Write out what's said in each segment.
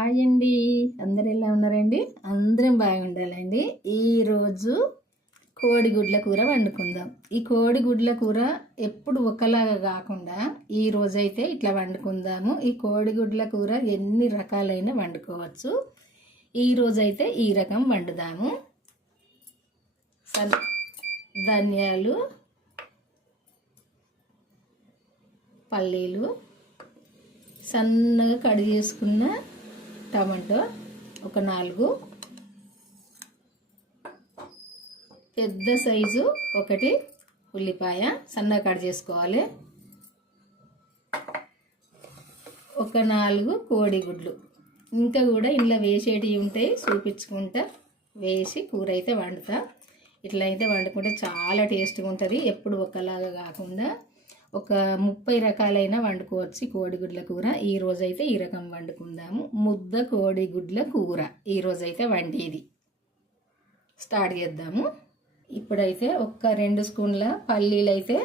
Hi అండి, అందరు ఎలా ఉన్నారండి? అందరం బాగుండాలండి. ఈరోజు కోడిగుడ్ల కూర వండుకుందాం. ఈ కోడిగుడ్ల కూర ఎప్పుడు ఒకలాగా కాకుండా ఈ రోజైతే ఇట్లా వండుకుందాము. ఈ కోడిగుడ్ల కూర ఎన్ని రకాలైన వండుకోవచ్చు. ఈ రోజైతే ఈ రకం వండుదాము. ధనియాలు, పల్లీలు, సన్నగా కట్ చేసుకున్న టమాటో ఒక 4, పెద్ద సైజు ఒకటి ఉల్లిపాయ సన్నగా కట్ చేసుకోవాలి, ఒక 4 కోడిగుడ్లు. ఇంకా కూడా ఇంట్లో వేసేటివి ఉంటాయి, చూపించుకుంటా వేసి కూర అయితే వండుతా. ఇట్లా అయితే వండుకుంటే చాలా టేస్ట్గా ఉంటుంది. ఎప్పుడు ఒకలాగా కాకుండా ఒక 30 రకాలైన వండుకోవచ్చు కోడిగుడ్ల కూర. ఈ రోజైతే ఈ రకం వండుకుందాము. ముద్ద కోడిగుడ్ల కూర ఈరోజైతే వండేది స్టార్ట్ చేద్దాము. ఇప్పుడైతే ఒక 2 స్పూన్ల పల్లీలు అయితే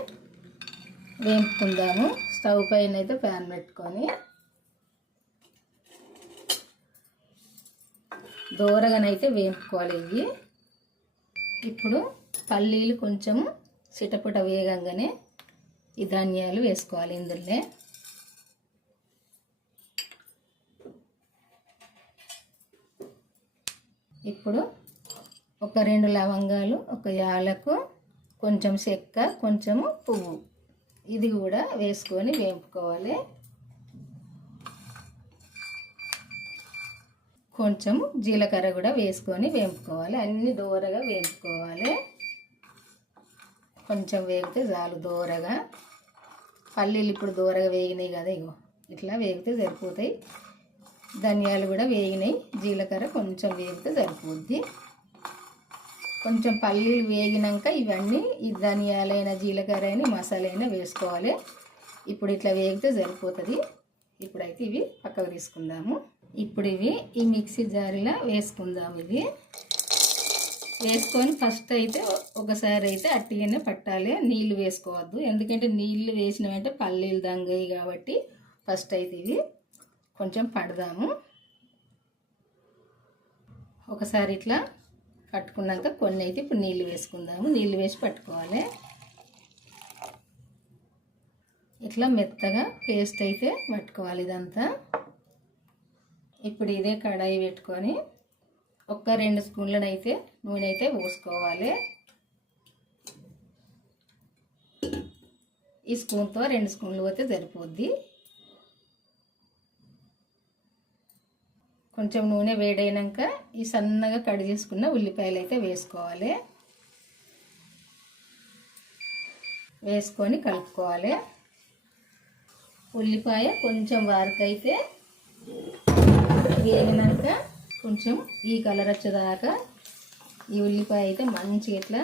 వేపుకుందాము. స్టవ్ పైన అయితే ప్యాన్ పెట్టుకొని దోరగానైతే వేపుకోవాలి ఇవి. ఇప్పుడు పల్లీలు కొంచెం చిటపట వేగంగానే ఈ ధనియాలు వేసుకోవాలి ఇందులో. ఇప్పుడు ఒక 2 లవంగాలు, ఒక యాలకు, కొంచెం చెక్క, కొంచెము పువ్వు ఇది కూడా వేసుకొని వేపుకోవాలి. కొంచెం జీలకర్ర కూడా వేసుకొని వేపుకోవాలి. అన్ని దోరగా వేపుకోవాలి. కొంచెం వేగితే చాలు దోరగా. పల్లీలు ఇప్పుడు దోరగా వేగినాయి కదా, ఇగో ఇట్లా వేగితే సరిపోతాయి. ధనియాలు కూడా వేగినాయి, జీలకర్ర కొంచెం వేగితే సరిపోద్ది. కొంచెం పల్లీలు వేగినాక ఇవన్నీ ఈ ధనియాలైన జీలకర్ర అయినా మసాలా అయినా వేసుకోవాలి. ఇప్పుడు ఇట్లా వేగితే సరిపోతుంది. ఇప్పుడైతే ఇవి పక్కకు తీసుకుందాము. ఇప్పుడు ఇవి ఈ మిక్సీ జారీలో వేసుకుందాము. ఇవి వేసుకొని ఫస్ట్ అయితే ఒకసారి అయితే అట్టిగానే పట్టాలి, నీళ్ళు వేసుకోవద్దు. ఎందుకంటే నీళ్ళు వేసినామంటే పల్లీలు దంగాయి కాబట్టి ఫస్ట్ అయితే ఇవి కొంచెం పడదాము. ఒకసారి ఇట్లా పట్టుకున్నాక కొన్ని అయితే ఇప్పుడు నీళ్ళు వేసుకుందాము. నీళ్ళు వేసి పట్టుకోవాలి. ఇట్లా మెత్తగా పేస్ట్ అయితే పట్టుకోవాలి ఇదంతా. ఇప్పుడు ఇదే కడాయి పెట్టుకొని ఒక 2 స్పూన్లను అయితే నూనె అయితే పోసుకోవాలి. ఈ స్పూన్తో 2 స్పూన్లు పోతే సరిపోద్ది. కొంచెం నూనె వేడైనాక ఈ సన్నగా కట్ చేసుకున్న ఉల్లిపాయలు అయితే వేసుకోవాలి. వేసుకొని కలుపుకోవాలి. ఉల్లిపాయ కొంచెం వరకైతే వేగినాక కొంచెం ఈ కలర్ వచ్చేదాకా ఈ ఉల్లిపాయ అయితే మంచిగా ఇట్లా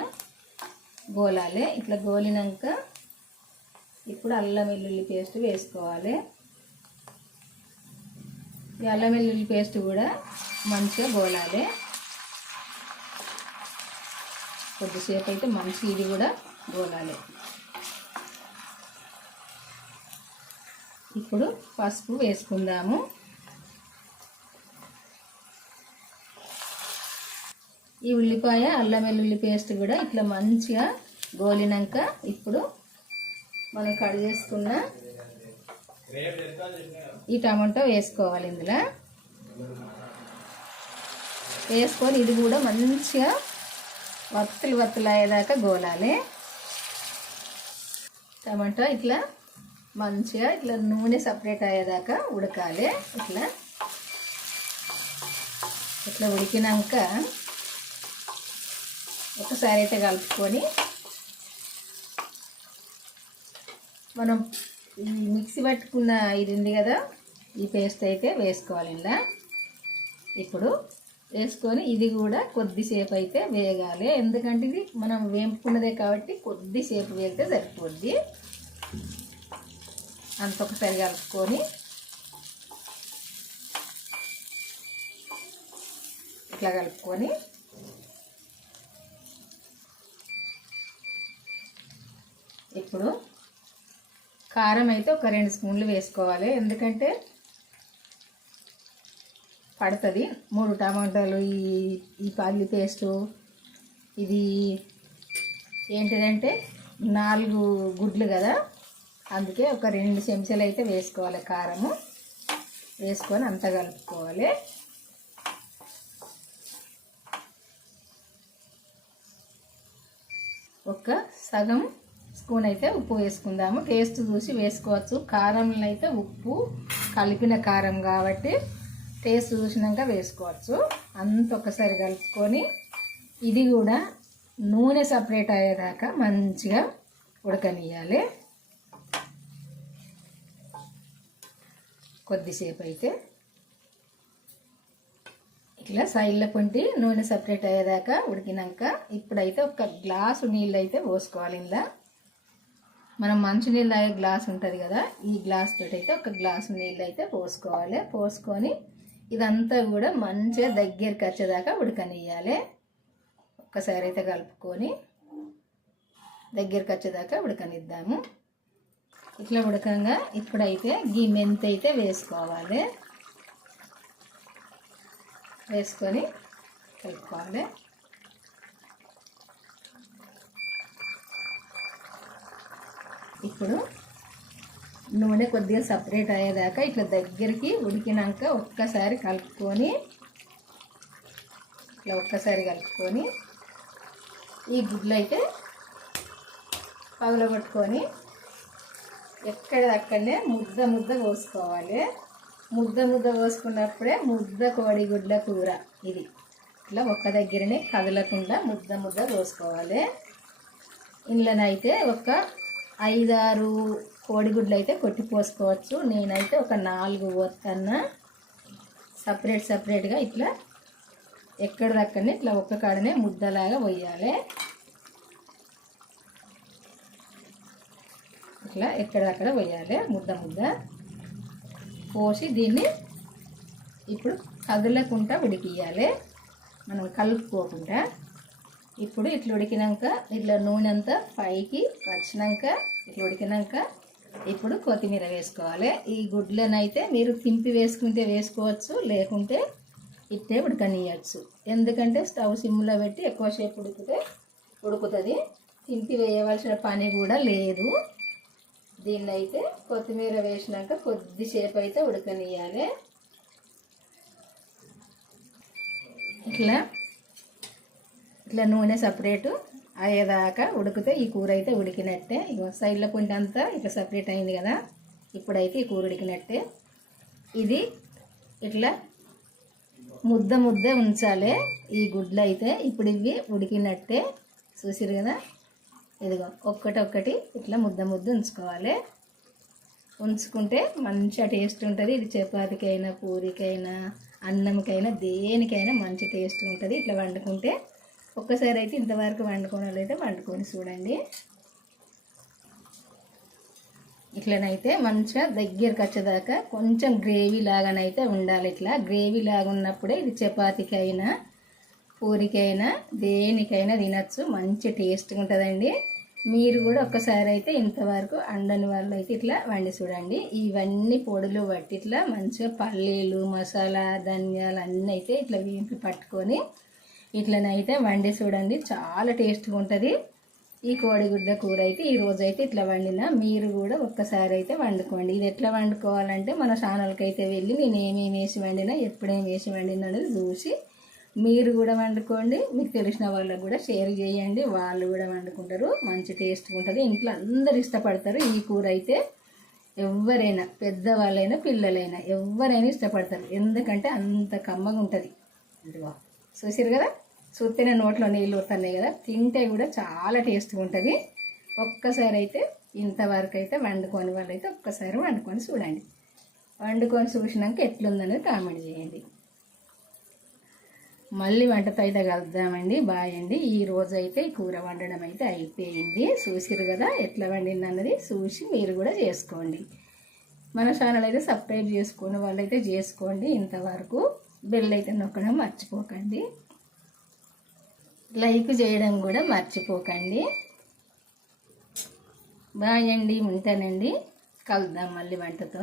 గోలాలి. ఇట్లా గోలినాక ఇప్పుడు అల్లం వెల్లుల్లి పేస్ట్ వేసుకోవాలి. ఈ అల్లం వెల్లుల్లి పేస్ట్ కూడా మంచిగా గోలాలి. కొద్దిసేపు అయితే మంచి ఇది కూడా గోలాలి. ఇప్పుడు పసుపు వేసుకుందాము. ఈ ఉల్లిపాయ అల్లం వెల్లుల్లి పేస్ట్ కూడా ఇట్లా మంచిగా గోలినాక ఇప్పుడు మనం కట్ చేసుకున్న ఈ టమాటో వేసుకోవాలి. ఇందులో వేసుకొని ఇది కూడా మంచిగా వత్తులు అయ్యేదాకా గోలాలి. టమాటో ఇట్లా మంచిగా ఇట్లా నూనె సపరేట్ అయ్యేదాకా ఉడకాలి. ఇట్లా ఉడికినాక ఒకసారి అయితే కలుపుకొని మనం ఈ మిక్సీ పట్టుకున్న ఇది ఉంది కదా, ఈ పేస్ట్ అయితే వేసుకోవాలి. ఇలా ఇప్పుడు వేసుకొని ఇది కూడా కొద్దిసేపు అయితే వేగాలి. ఎందుకంటే ఇది మనం వేపుకున్నదే కాబట్టి కొద్దిసేపు వేగితే సరిపోద్ది. అంత ఒకసారి కలుపుకొని ఇట్లా కలుపుకొని ఇప్పుడు కారం అయితే ఒక 2 స్పూన్లు వేసుకోవాలి. ఎందుకంటే పడుతుంది. 3 టమాటాలు, ఈ పల్లి పేస్టు, ఇది ఏంటిదంటే 4 గుడ్లు కదా, అందుకే ఒక 2 చెంచాలు అయితే వేసుకోవాలి. కారము వేసుకొని అంతా కలుపుకోవాలి. ఒక సగం స్పూన్ అయితే ఉప్పు వేసుకుందాము. టేస్ట్ చూసి వేసుకోవచ్చు. కారంలో అయితే ఉప్పు కలిపిన కారం కాబట్టి టేస్ట్ చూసినాక వేసుకోవచ్చు. అంత ఒకసారి కలుపుకొని ఇది కూడా నూనె సపరేట్ అయ్యేదాకా మంచిగా ఉడకనియాలి. కొద్దిసేపు అయితే ఇట్లా సైడ్లో పొంటి నూనె సపరేట్ అయ్యేదాకా ఉడికినాక ఇప్పుడైతే ఒక గ్లాసు నీళ్ళు అయితే పోసుకోవాలి. ఇలా మనం మంచినీళ్ళు తాగే గ్లాస్ ఉంటుంది కదా, ఈ గ్లాస్ తోటి అయితే ఒక గ్లాసు నీళ్ళు అయితే పోసుకోవాలి. పోసుకొని ఇదంతా కూడా మంచిగా దగ్గరికి వచ్చేదాకా ఉడకనియాలి. ఒక్కసారి అయితే కలుపుకొని దగ్గరికి వచ్చేదాకా ఉడకనిద్దాము. ఇట్లా ఉడకంగా ఇప్పుడైతే గీ మెంతి అయితే వేసుకోవాలి. వేసుకొని కలుపుకోవాలి. ఇప్పుడు నూనె కొద్దిగా సపరేట్ అయ్యేదాకా ఇట్లా దగ్గరికి ఉడికినాక ఒక్కసారి కలుపుకొని ఇట్లా ఒక్కసారి కలుపుకొని ఈ గుడ్లు అయితే పగలగొట్టుకొని ఎక్కడక్కడనే ముద్ద పోసుకోవాలి. ముద్ద పోసుకున్నప్పుడే ముద్ద కోడిగుడ్ల కూర. ఇది ఇట్లా ఒక్క దగ్గరనే కదలకుండా ముద్ద పోసుకోవాలి. ఇంట్లోనైతే ఒక 5-6 కోడిగుడ్లు అయితే కొట్టి పోసుకోవచ్చు. నేనైతే ఒక 4 పోస్తాను. సపరేట్గా ఇట్లా ఎక్కడదక్కడనే ఇట్లా ఒక్క కాడనే ముద్దలాగా పోయాలి. ఇట్లా ఎక్కడదక్కడ పోయాలి ముద్ద పోసి దీన్ని ఇప్పుడు కదలకుండా ఉడికియాలి, మనం కలుపుకోకుండా. ఇప్పుడు ఇట్లా ఉడికినాక ఇట్లా నూనె అంతా పైకి వచ్చినాక ఇట్లా ఉడికినాక ఇప్పుడు కొత్తిమీర వేసుకోవాలి. ఈ గుడ్లనైతే మీరు తింపి వేసుకుంటే వేసుకోవచ్చు, లేకుంటే ఇట్టే ఉడకనియచ్చు. ఎందుకంటే స్టవ్ సిమ్లో పెట్టి ఎక్కువసేపు ఉడుకుతుంది. తింపి వేయవలసిన పని కూడా లేదు. దీన్ని అయితే కొత్తిమీర వేసినాక కొద్దిసేపు అయితే ఉడకనియాలి. ఇట్లా నూనె సపరేటు అయ్యేదాకా ఉడికితే ఈ కూర అయితే ఉడికినట్టే. ఇక సైడ్లో కొంచెం అంతా ఇట్లా సపరేట్ అయింది కదా, ఇప్పుడైతే ఈ కూర ఉడికినట్టే. ఇది ఇట్లా ముద్ద ఉంచాలి ఈ గుడ్లు అయితే. ఇప్పుడు ఇవి ఉడికినట్టే చూసిరు కదా. ఇదిగో ఒక్కటి ఇట్లా ముద్ద ఉంచుకోవాలి. ఉంచుకుంటే మంచిగా టేస్ట్ ఉంటుంది. ఇది చపాతీకైనా, పూరికైనా, అన్నంకైనా, దేనికైనా మంచి టేస్ట్ ఉంటుంది ఇట్లా వండుకుంటే. ఒక్కసారి అయితే ఇంతవరకు వండుకోని అయితే వండుకొని చూడండి. ఇట్లనైతే మంచిగా దగ్గరికి వచ్చేదాకా కొంచెం గ్రేవీ లాగానైతే ఉండాలి. ఇట్లా గ్రేవీ లాగా ఉన్నప్పుడే ఇది చపాతీకైనా, పూరికైనా, దేనికైనా తినచ్చు. మంచి టేస్ట్గా ఉంటుందండి. మీరు కూడా ఒక్కసారి అయితే ఇంతవరకు అండని వాళ్ళు అయితే ఇట్లా వండి చూడండి. ఇవన్నీ పొడులు పట్టి ఇట్లా మంచిగా పల్లీలు, మసాలా, ధనియాలు అన్నీ అయితే ఇట్లా వేంపి పట్టుకొని ఇట్లనైతే వండి చూడండి. చాలా టేస్ట్గా ఉంటుంది ఈ కోడిగుడ్ల కూర అయితే. ఈరోజు అయితే ఇట్లా వండినా, మీరు కూడా ఒక్కసారి అయితే వండుకోండి. ఇది ఎట్లా వండుకోవాలంటే మన ఛానల్కి అయితే వెళ్ళి నేను ఏమేమి వేసి వండినా, ఎప్పుడేమి వేసి వండినా అనేది చూసి మీరు కూడా వండుకోండి. మీకు తెలిసిన వాళ్ళకు కూడా షేర్ చేయండి, వాళ్ళు కూడా వండుకుంటారు. మంచి టేస్ట్గా ఉంటుంది. ఇంట్లో అందరు ఇష్టపడతారు ఈ కూర అయితే. ఎవరైనా, పెద్దవాళ్ళైనా, పిల్లలైనా ఎవరైనా ఇష్టపడతారు. ఎందుకంటే అంత కమ్మగా ఉంటుంది. ఇదిగో చూసారు కదా, చూస్తేనే నోట్లో నీళ్ళు వస్తున్నాయి కదా. తింటే కూడా చాలా టేస్ట్గా ఉంటుంది. ఒక్కసారి అయితే ఇంతవరకు అయితే వండుకొని వాళ్ళైతే ఒక్కసారి వండుకొని చూడండి. వండుకొని చూసినాక ఎట్లుందనేది కామెంట్ చేయండి. మళ్ళీ వంటతో అయితే కలుద్దామండి. బాయ్ అండి. ఈరోజు అయితే ఈ కూర వండడం అయితే అయిపోయింది. చూసిరు కదా ఎట్లా వండింది అన్నది. చూసి మీరు కూడా చేసుకోండి. మన ఛానల్ అయితే సబ్స్క్రైబ్ చేసుకుని వాళ్ళైతే చేసుకోండి. ఇంతవరకు బెల్ అయితే నొక్కడం మర్చిపోకండి. లైక్ చేయడం కూడా మర్చిపోకండి. బాయ్ అండి. ఉంటానండి. కలుద్దాం మళ్ళీ వంటతో.